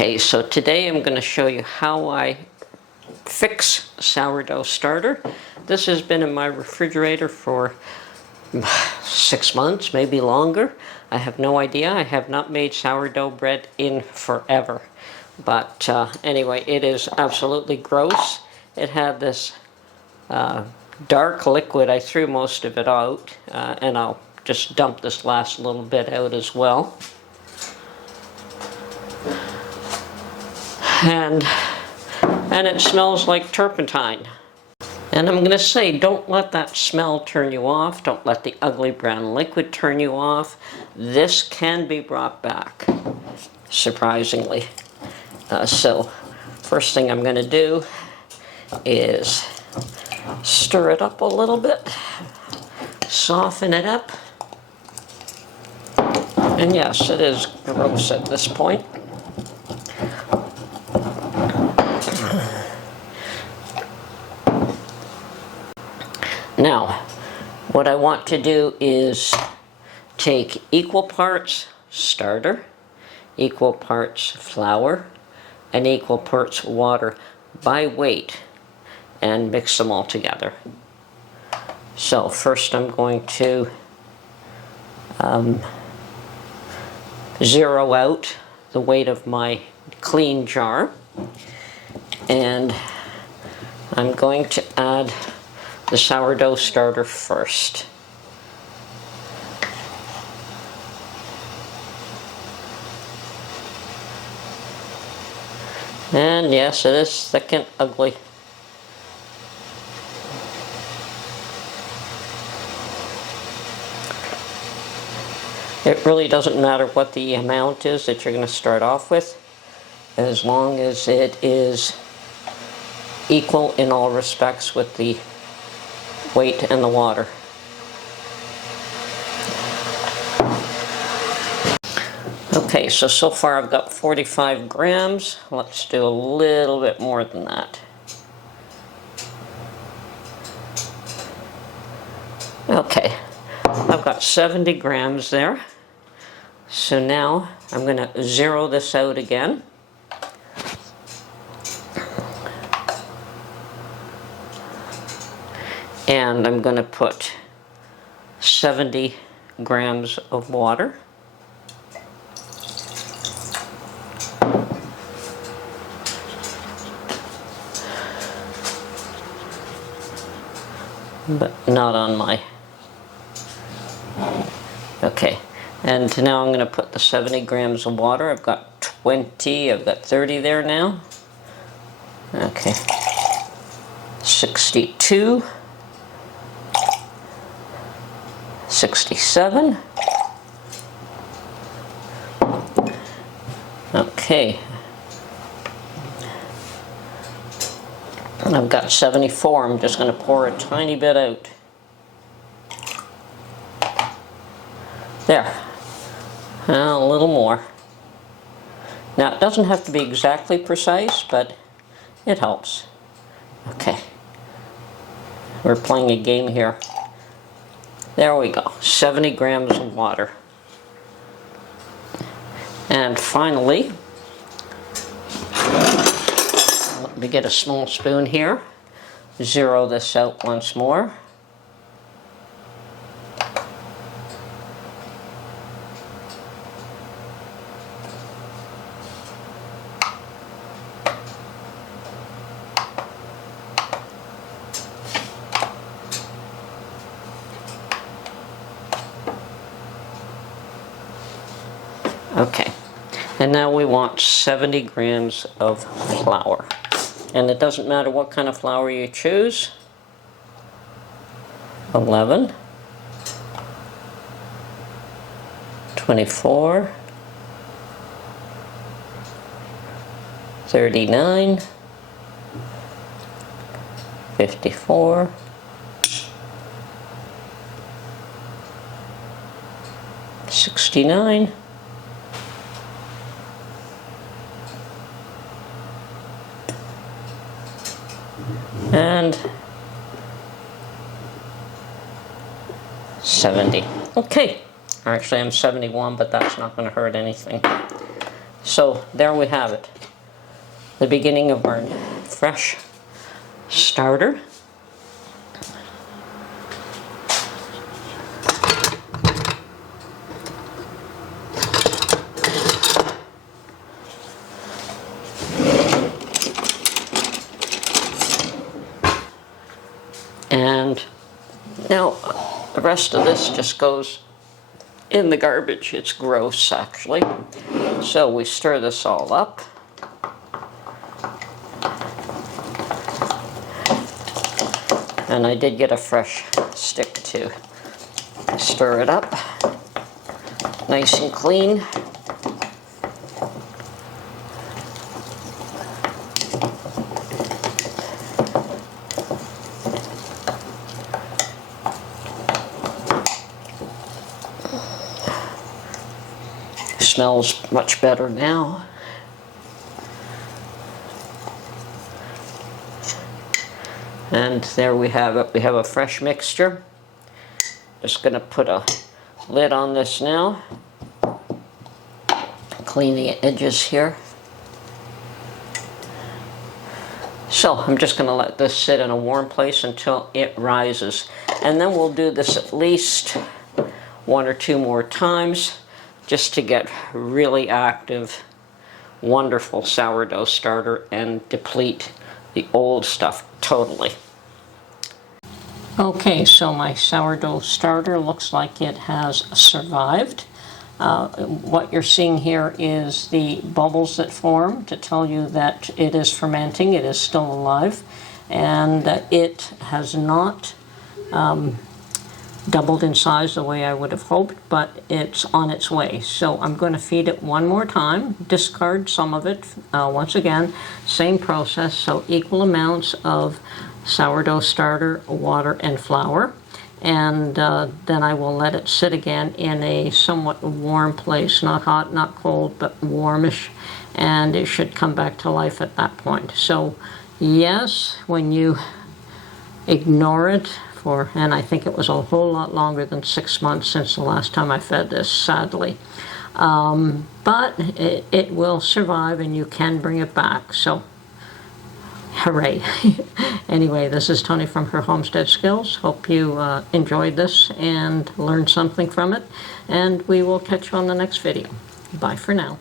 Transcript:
Okay, so today I'm going to show you how I fix sourdough starter. This has been in my refrigerator for 6 months, maybe longer. I have no idea. I have not made sourdough bread in forever. But anyway, it is absolutely gross. It had this dark liquid. I threw most of it out, and I'll just dump this last little bit out as well. And it smells like turpentine. And I'm going to say, don't let that smell turn you off. Don't let the ugly brown liquid turn you off. This can be brought back, surprisingly. So first thing I'm going to do is stir it up a little bit, soften it up. And yes, it is gross at this point. Now, what I want to do is take equal parts starter, equal parts flour, and equal parts water by weight and mix them all together. So first I'm going to zero out the weight of my clean jar, and I'm going to add the sourdough starter first. And yes, it is thick and ugly. It really doesn't matter what the amount is that you're going to start off with, as long as it is equal in all respects with the weight and the water. Okay, so far I've got 45 grams. Let's do a little bit more than that. Okay, I've got 70 grams there. So now I'm going to zero this out again. And I'm going to put 70 grams of water. But not on my... Okay. And now I'm going to put the 70 grams of water. I've got 20, I've got 30 there now. Okay. 62. 67. Okay. I've got 74. I'm just going to pour a tiny bit out. There. A little more. Now, it doesn't have to be exactly precise, but it helps. Okay. We're playing a game here. There we go, 70 grams of water. And finally, let me get a small spoon here, zero this out once more. Okay, and now we want 70 grams of flour. And it doesn't matter what kind of flour you choose. 11, 24, 39, 54, 69, and 70. Okay, actually I'm 71, but that's not going to hurt anything. So there we have it. The beginning of our fresh starter. And now the rest of this just goes in the garbage. It's gross, actually. So we stir this all up. And I did get a fresh stick to stir it up. Nice and clean. Smells much better now. And there we have it. We have a fresh mixture. Just going to put a lid on this now. Clean the edges here. So I'm just going to let this sit in a warm place until it rises. And then we'll do this at least 1 or 2 more times just to get really active, wonderful sourdough starter and deplete the old stuff totally. Okay, so my sourdough starter looks like it has survived. What you're seeing here is the bubbles that form to tell you that it is fermenting, it is still alive, and it has not doubled in size the way I would have hoped, but it's on its way. So I'm going to feed it one more time, discard some of it. Once again, same process, so equal amounts of sourdough starter, water, and flour. And then I will let it sit again in a somewhat warm place, not hot, not cold, but warmish, and it should come back to life at that point. So yes, when you ignore it for, and I think it was a whole lot longer than 6 months since the last time I fed this, sadly. But it will survive and you can bring it back, so hooray. Anyway, this is Tony from Her Homestead Skills. Hope you enjoyed this and learned something from it, and we will catch you on the next video. Bye for now.